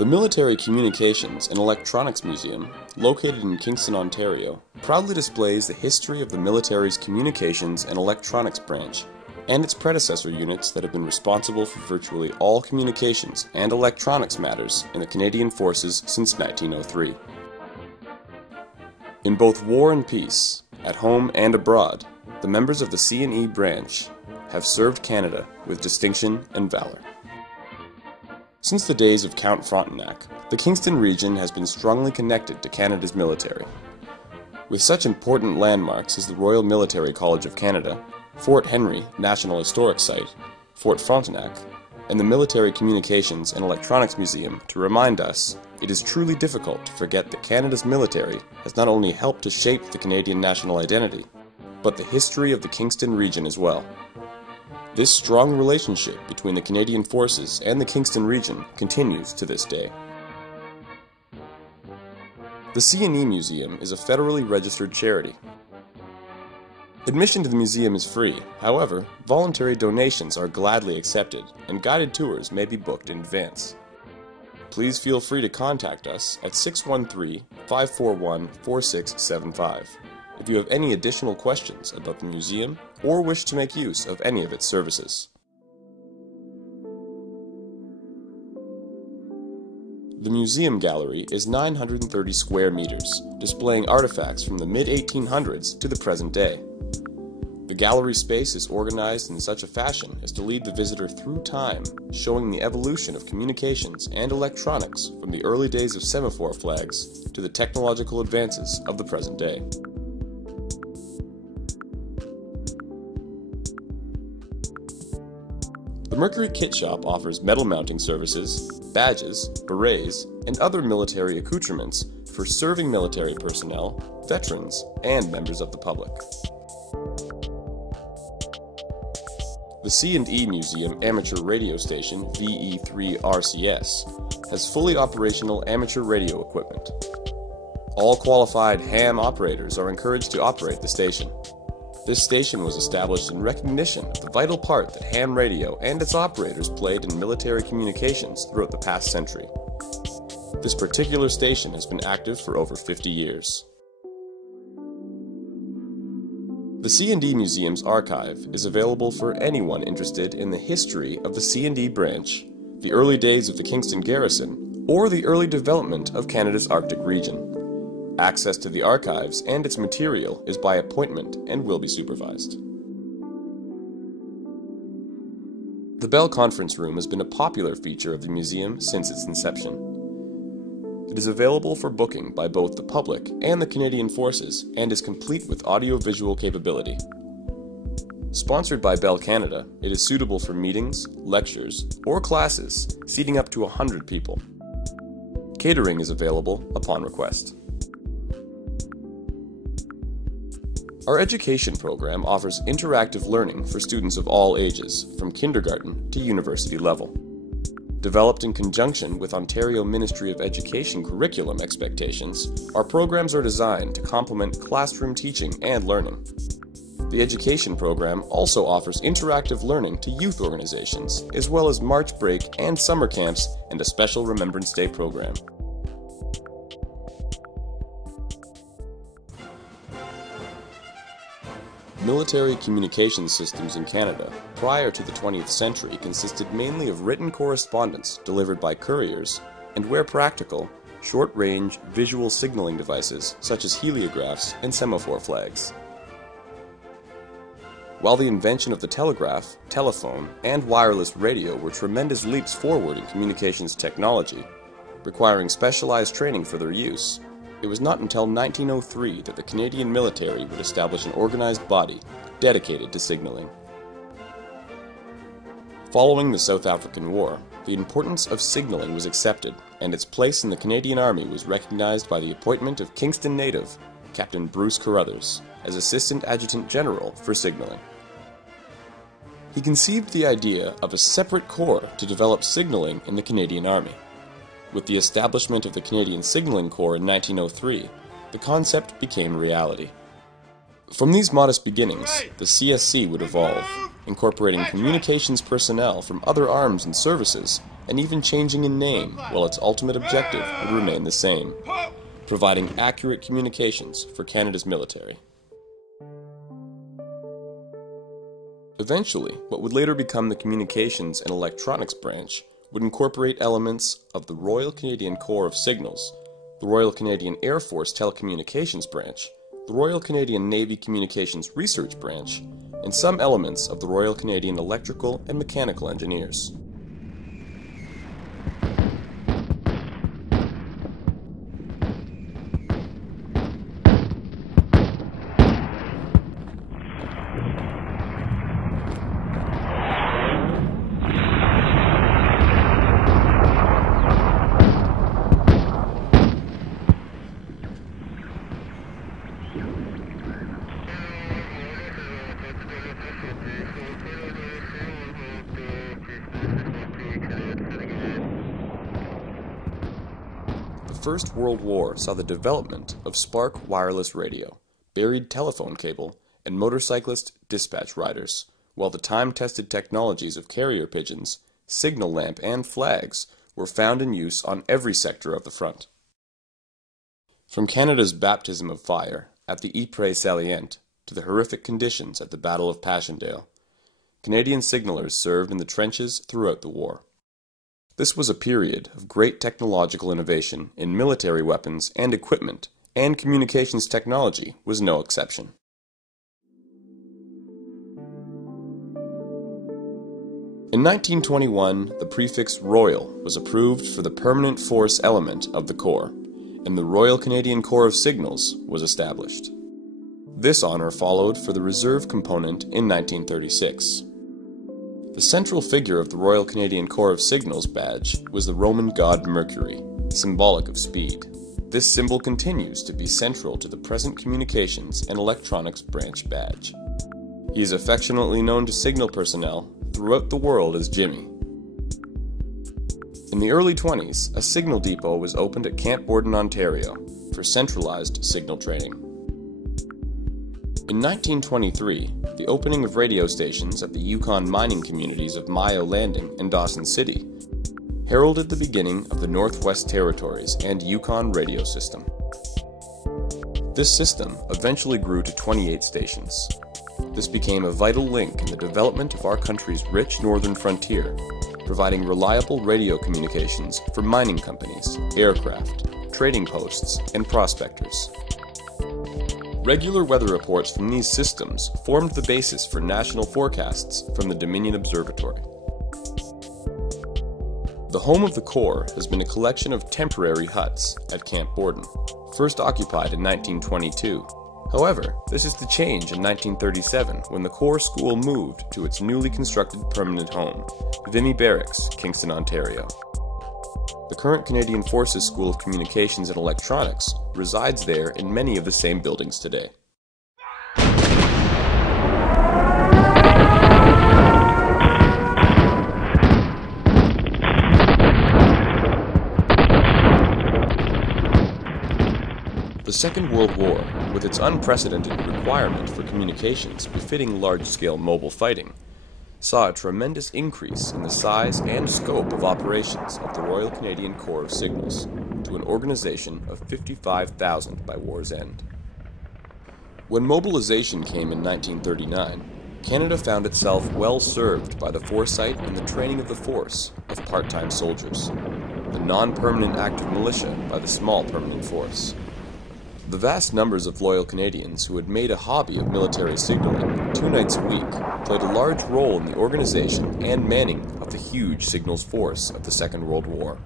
The Military Communications and Electronics Museum, located in Kingston, Ontario, proudly displays the history of the military's communications and electronics branch and its predecessor units that have been responsible for virtually all communications and electronics matters in the Canadian Forces since 1903. In both war and peace, at home and abroad, the members of the C&E branch have served Canada with distinction and valor. Since the days of Count Frontenac, the Kingston region has been strongly connected to Canada's military. With such important landmarks as the Royal Military College of Canada, Fort Henry National Historic Site, Fort Frontenac, and the Military Communications and Electronics Museum to remind us, it is truly difficult to forget that Canada's military has not only helped to shape the Canadian national identity, but the history of the Kingston region as well. This strong relationship between the Canadian Forces and the Kingston region continues to this day. The C&E Museum is a federally registered charity. Admission to the museum is free, however, voluntary donations are gladly accepted, and guided tours may be booked in advance. Please feel free to contact us at 613-541-4675 if you have any additional questions about the museum or wish to make use of any of its services. The museum gallery is 930 square meters, displaying artifacts from the mid-1800s to the present day. The gallery space is organized in such a fashion as to lead the visitor through time, showing the evolution of communications and electronics from the early days of semaphore flags to the technological advances of the present day. The Mercury Kit Shop offers medal mounting services, badges, berets, and other military accoutrements for serving military personnel, veterans, and members of the public. The C&E Museum amateur radio station, VE3RCS, has fully operational amateur radio equipment. All qualified ham operators are encouraged to operate the station. This station was established in recognition of the vital part that ham radio and its operators played in military communications throughout the past century. This particular station has been active for over 50 years. The C&E Museum's archive is available for anyone interested in the history of the C&E branch, the early days of the Kingston garrison, or the early development of Canada's Arctic region. Access to the archives and its material is by appointment and will be supervised. The Bell Conference Room has been a popular feature of the museum since its inception. It is available for booking by both the public and the Canadian Forces and is complete with audio-visual capability. Sponsored by Bell Canada, it is suitable for meetings, lectures, or classes seating up to 100 people. Catering is available upon request. Our education program offers interactive learning for students of all ages, from kindergarten to university level. Developed in conjunction with Ontario Ministry of Education curriculum expectations, our programs are designed to complement classroom teaching and learning. The education program also offers interactive learning to youth organizations, as well as March break and summer camps and a special Remembrance Day program. Military communications systems in Canada prior to the 20th century consisted mainly of written correspondence delivered by couriers and, where practical, short-range visual signaling devices such as heliographs and semaphore flags. While the invention of the telegraph, telephone, and wireless radio were tremendous leaps forward in communications technology, requiring specialized training for their use, it was not until 1903 that the Canadian military would establish an organized body dedicated to signaling. Following the South African War, the importance of signaling was accepted, and its place in the Canadian Army was recognized by the appointment of Kingston native, Captain Bruce Carruthers, as Assistant Adjutant General for signaling. He conceived the idea of a separate corps to develop signaling in the Canadian Army. With the establishment of the Canadian Signalling Corps in 1903, the concept became reality. From these modest beginnings, the CSC would evolve, incorporating communications personnel from other arms and services, and even changing in name, while its ultimate objective would remain the same, providing accurate communications for Canada's military. Eventually, what would later become the Communications and Electronics branch would incorporate elements of the Royal Canadian Corps of Signals, the Royal Canadian Air Force Telecommunications branch, the Royal Canadian Navy Communications Research branch, and some elements of the Royal Canadian Electrical and Mechanical Engineers. The First World War saw the development of spark wireless radio, buried telephone cable, and motorcyclist dispatch riders, while the time-tested technologies of carrier pigeons, signal lamp, and flags were found in use on every sector of the front. From Canada's baptism of fire at the Ypres salient to the horrific conditions at the Battle of Passchendaele, Canadian signalers served in the trenches throughout the war. This was a period of great technological innovation in military weapons and equipment, and communications technology was no exception. In 1921, the prefix Royal was approved for the permanent force element of the Corps, and the Royal Canadian Corps of Signals was established. This honor followed for the reserve component in 1936. The central figure of the Royal Canadian Corps of Signals badge was the Roman god Mercury, symbolic of speed. This symbol continues to be central to the present Communications and Electronics branch badge. He is affectionately known to signal personnel throughout the world as Jimmy. In the early 1920s, a signal depot was opened at Camp Borden, Ontario, for centralized signal training. In 1923, the opening of radio stations at the Yukon mining communities of Mayo Landing and Dawson City heralded the beginning of the Northwest Territories and Yukon radio system. This system eventually grew to 28 stations. This became a vital link in the development of our country's rich northern frontier, providing reliable radio communications for mining companies, aircraft, trading posts, and prospectors. Regular weather reports from these systems formed the basis for national forecasts from the Dominion Observatory. The home of the Corps has been a collection of temporary huts at Camp Borden, first occupied in 1922. However, this is to change in 1937 when the Corps School moved to its newly constructed permanent home, Vimy Barracks, Kingston, Ontario. The current Canadian Forces School of Communications and Electronics resides there in many of the same buildings today. The Second World War, with its unprecedented requirement for communications befitting large-scale mobile fighting, saw a tremendous increase in the size and scope of operations of the Royal Canadian Corps of Signals to an organization of 55,000 by war's end. When mobilization came in 1939, Canada found itself well served by the foresight and the training of the force of part-time soldiers, the non-permanent active militia by the small permanent force. The vast numbers of loyal Canadians who had made a hobby of military signaling 2 nights a week played a large role in the organization and manning of the huge signals force of the Second World War.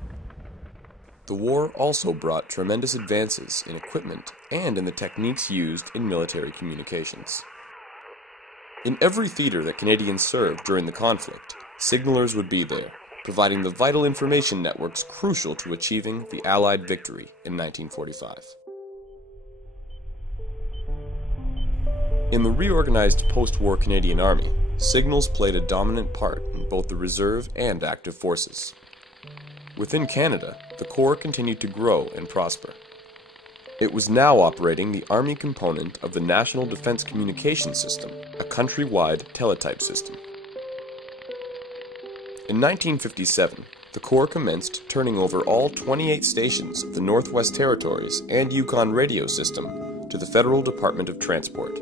The war also brought tremendous advances in equipment and in the techniques used in military communications. In every theater that Canadians served during the conflict, signalers would be there, providing the vital information networks crucial to achieving the Allied victory in 1945. In the reorganized post-war Canadian Army, signals played a dominant part in both the reserve and active forces. Within Canada, the Corps continued to grow and prosper. It was now operating the Army component of the National Defense Communications System, a countrywide teletype system. In 1957, the Corps commenced turning over all 28 stations of the Northwest Territories and Yukon radio system to the Federal Department of Transport.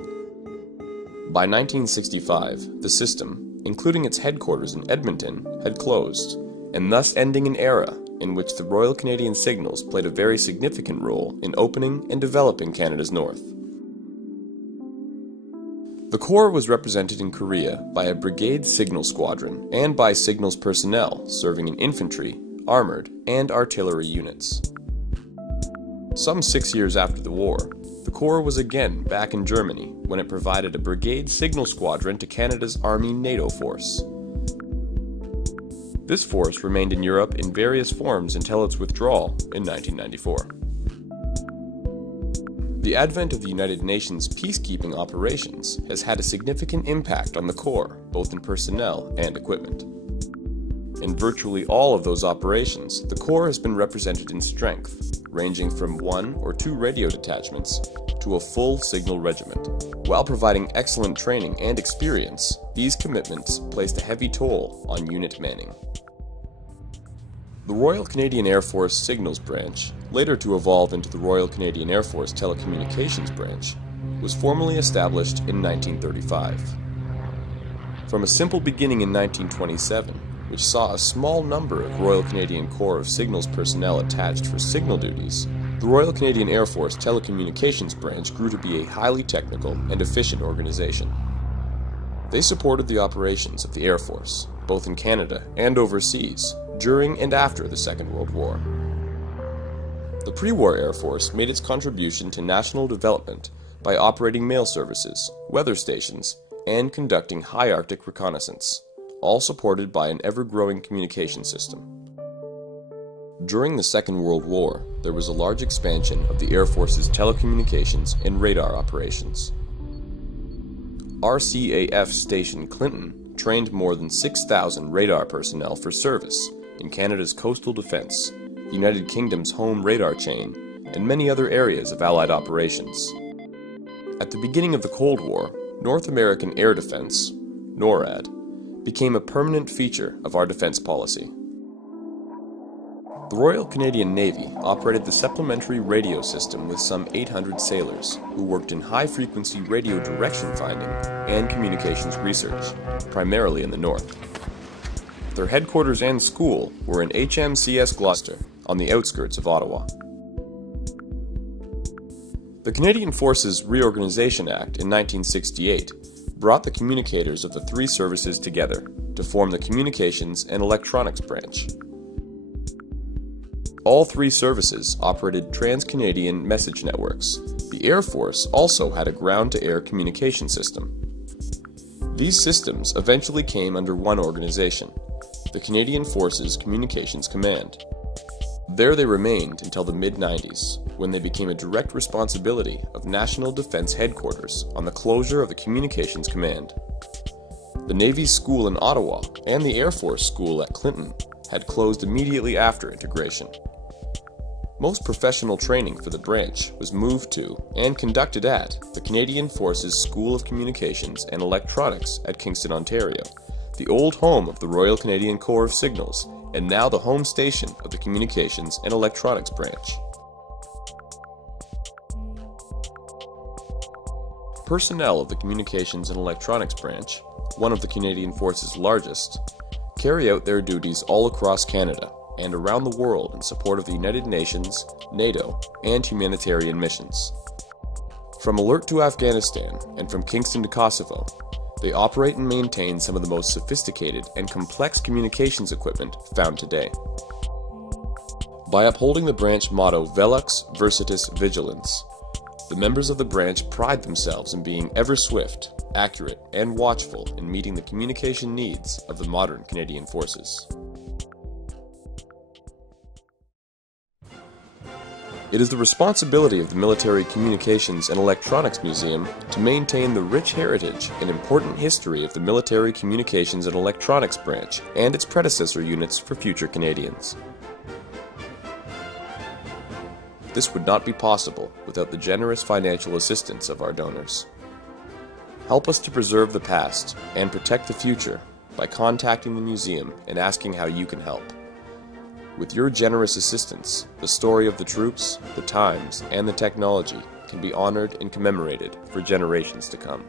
By 1965, the system, including its headquarters in Edmonton, had closed, and thus ending an era in which the Royal Canadian Signals played a very significant role in opening and developing Canada's north. The Corps was represented in Korea by a brigade signal squadron and by signals personnel serving in infantry, armored, and artillery units. Some 6 years after the war, the Corps was again back in Germany when it provided a brigade signal squadron to Canada's Army NATO force. This force remained in Europe in various forms until its withdrawal in 1994. The advent of the United Nations peacekeeping operations has had a significant impact on the Corps, both in personnel and equipment. In virtually all of those operations, the Corps has been represented in strength, ranging from 1 or 2 radio detachments to a full signal regiment. While providing excellent training and experience, these commitments placed a heavy toll on unit manning. The Royal Canadian Air Force Signals Branch, later to evolve into the Royal Canadian Air Force Telecommunications Branch, was formally established in 1935. From a simple beginning in 1927, which saw a small number of Royal Canadian Corps of Signals personnel attached for signal duties, the Royal Canadian Air Force Telecommunications Branch grew to be a highly technical and efficient organization. They supported the operations of the Air Force, both in Canada and overseas, during and after the Second World War. The pre-war Air Force made its contribution to national development by operating mail services, weather stations, and conducting high Arctic reconnaissance, all supported by an ever-growing communication system. During the Second World War, there was a large expansion of the Air Force's telecommunications and radar operations. RCAF Station Clinton trained more than 6,000 radar personnel for service in Canada's coastal defense, the United Kingdom's home radar chain, and many other areas of Allied operations. At the beginning of the Cold War, North American Air Defense, NORAD, became a permanent feature of our defense policy. The Royal Canadian Navy operated the supplementary radio system with some 800 sailors who worked in high-frequency radio direction finding and communications research, primarily in the north. Their headquarters and school were in HMCS Gloucester, on the outskirts of Ottawa. The Canadian Forces Reorganization Act in 1968 brought the communicators of the 3 services together to form the Communications and Electronics Branch. All 3 services operated trans-Canadian message networks. The Air Force also had a ground-to-air communication system. These systems eventually came under one organization, the Canadian Forces Communications Command. There they remained until the mid-90s, when they became a direct responsibility of National Defense Headquarters on the closure of the Communications Command. The Navy's school in Ottawa and the Air Force school at Clinton had closed immediately after integration. Most professional training for the branch was moved to and conducted at the Canadian Forces School of Communications and Electronics at Kingston, Ontario, the old home of the Royal Canadian Corps of Signals, and now the home station of the Communications and Electronics Branch. Personnel of the Communications and Electronics Branch, one of the Canadian Force's largest, carry out their duties all across Canada and around the world in support of the United Nations, NATO, and humanitarian missions. From Alert to Afghanistan and from Kingston to Kosovo, they operate and maintain some of the most sophisticated and complex communications equipment found today. By upholding the branch motto Velux Versitus Vigilans, the members of the branch pride themselves in being ever swift, accurate, and watchful in meeting the communication needs of the modern Canadian forces. It is the responsibility of the Military Communications and Electronics Museum to maintain the rich heritage and important history of the Military Communications and Electronics Branch and its predecessor units for future Canadians. This would not be possible without the generous financial assistance of our donors. Help us to preserve the past and protect the future by contacting the museum and asking how you can help. With your generous assistance, the story of the troops, the times, and the technology can be honored and commemorated for generations to come.